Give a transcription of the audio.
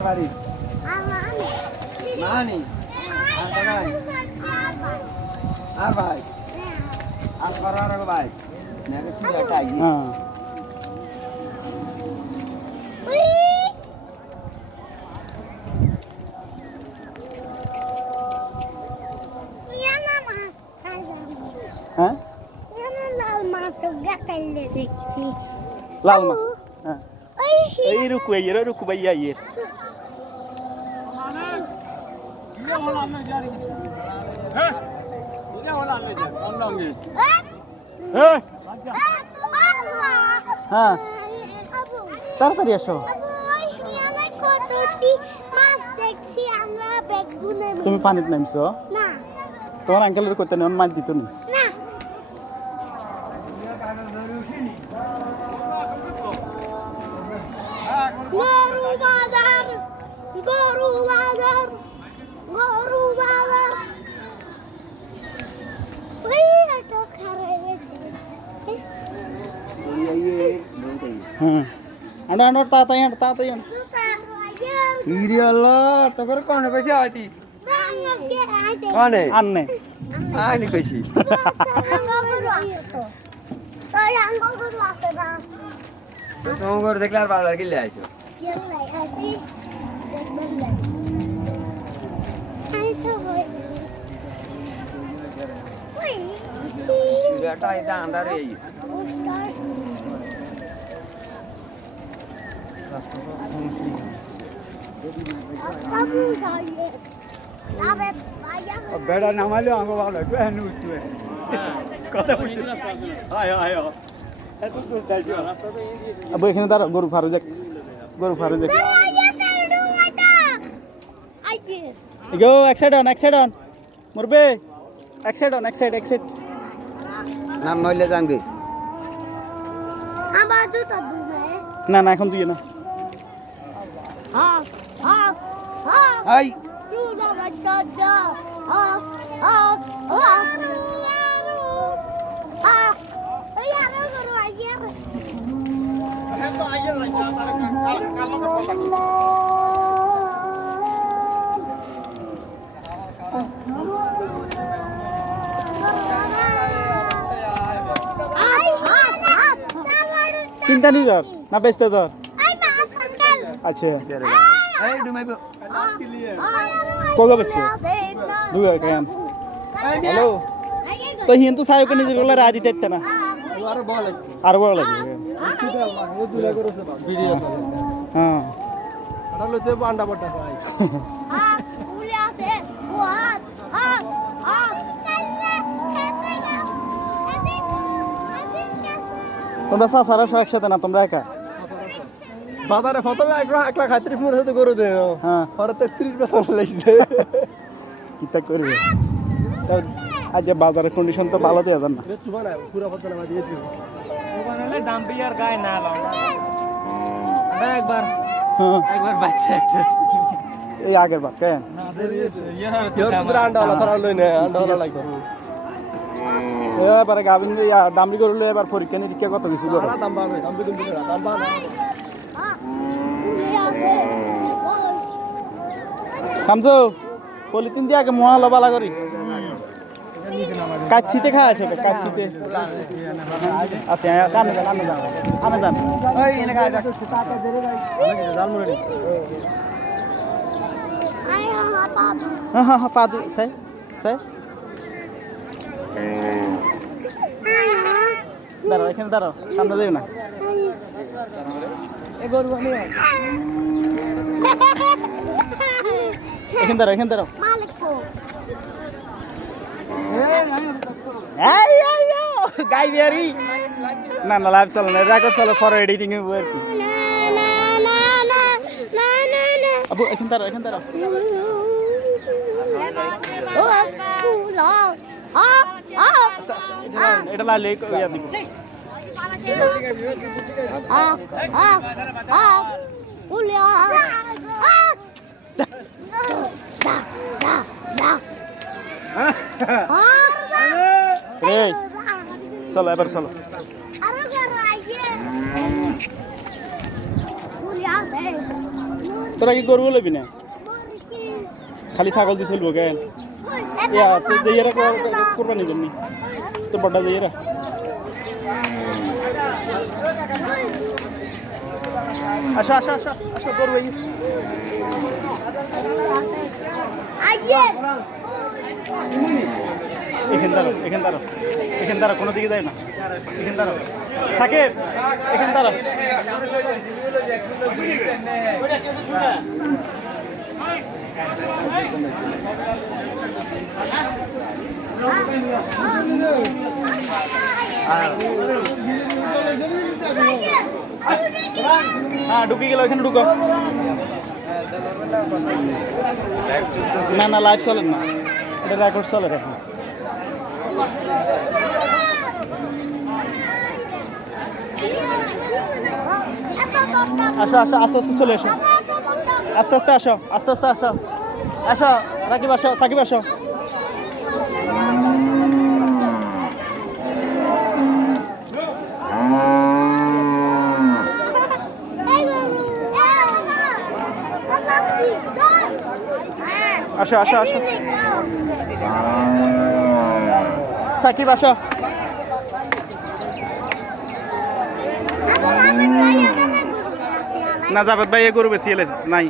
Mari. Mani. Abai. Asparar ko bai. Nere sudah tai. হ্যাঁ লাল মাছ গাকাইলে দেখছি লাল মাছ হ্যাঁ এই রুকু এই রুকু ভাইয়া ইয়ে হ্যাঁ তাড়াতাড়ি আসো তুমি পানিতে নামছো তোমার আঙ্কেলের করতে নেন মাছ দিত না গরু বাজার গরু বাজার গরু বাজার ওই একটা খারাপ গেছে হ্যাঁ আন্ডা আন্ডা তাড়াতাড়ি Iri Allah, toker kau nak kasi hati? Kau ni? আন্নে Ani kasi. Kau kau deklar bazar ke lihat tu? Sudah tak ada andar ni. बेड़ा नामालो आंगो वाला तो है नूट तो है कदा पूछे आयो आयो है तो दाइयो रास्ता तो यही है अब এখানে দাঁড়াও গরু ফারু যাক গো এক সাইড অন মরবে এক সাইড नाम नइले जांगे আমার জুতো দুবে না এখন তুই না হ্যাঁ হ্যাঁ হ্যাঁ आई Runa bacaca, ah, ah, ah, ah, ya baru aja. চিন্তা নি ধর না বেচতে ধর Ay maaf uncle. আচ্ছা ए डुमै बो কগা বেচছে দুগা কেন হ্যালো তো হিন্তু সাহেবকে নিজের গলা রাজি দিতে না और बॉल আর বড় লাগবে ये दुला करो से वीडियो হ্যাঁ अरे लो ते अंडा बट्टा भाई Ah, ulia de, buat, ah, ah, তোমরা সাসারা সব একসাথে না তোমরা একা বাজারে প্রথমে একলা খাইতে মনে হতে গরু দে হ্যাঁ আর 33 বেতন লাগছে কিতা করবে তাও আজ বাজারের কন্ডিশন তো ভালো দেয়া যান না তোমার পুরো ফতলা মা দিয়ে দিও ওখানে দাম বিয়ার গায় না লাও একবার হ্যাঁ বাচ্চা একটা এই আগের বার কেন তোরা আন্ডা वाला সারা লই না আন্ডা वाला লাগবে এবারে গাবিন দামড়ি করলে এবার পরীক্ষা নিরীক্ষা কত কিছু করে দাম পাবে দাম দিন দাম পাবে ah, ulia de, সামজো পলিথিন দিয়ে আগে মহা লবালা করি কাচ্ছিতে খাওয়া আছে কাচ্ছিতে আছে আনে যান ওই এনে খাই দেখ জালমুড়ি ay babu. হ্যাঁ পাদু সাই দাঁড়াও এখানে দাঁড়াও সামনে যাই না এখানে দাঁড়াও Malik po. গাই বিয়ারি না লাইভ চলো না রেকর্ড চলো ফর এডিটিং এ আর কি Na. আবু এখানে দাঁড়াও এটা লাইলে ইয়া দিব চলো এবার চলো তোরা কি করবো লবি না খালি ছাগল দিয়ে চলবো কেন ইয়া তো দেইরা কোরবানি করনি তো বড় দেইরা আসো আসো আসো আসো করবে এখান দ্বারা কোনো দিকে যায় না এখান দ্বারা থাকে এখান দ্বারা হ্যাঁ ঢুকে গেল এখানে ঢুকো না না লাইভ চলেন না এটা রেকর্ড চলে এখন আসো আসো আস্তে আস্তে চলে আসো আস্তে আস্তে আসো আস্তে আস্তে আসো আসো রাকিব আসো সাকিব আসো আসো আসো আসো সাকিব আসো না জাবেদ ভাই এ গরু বেশি এলে নাই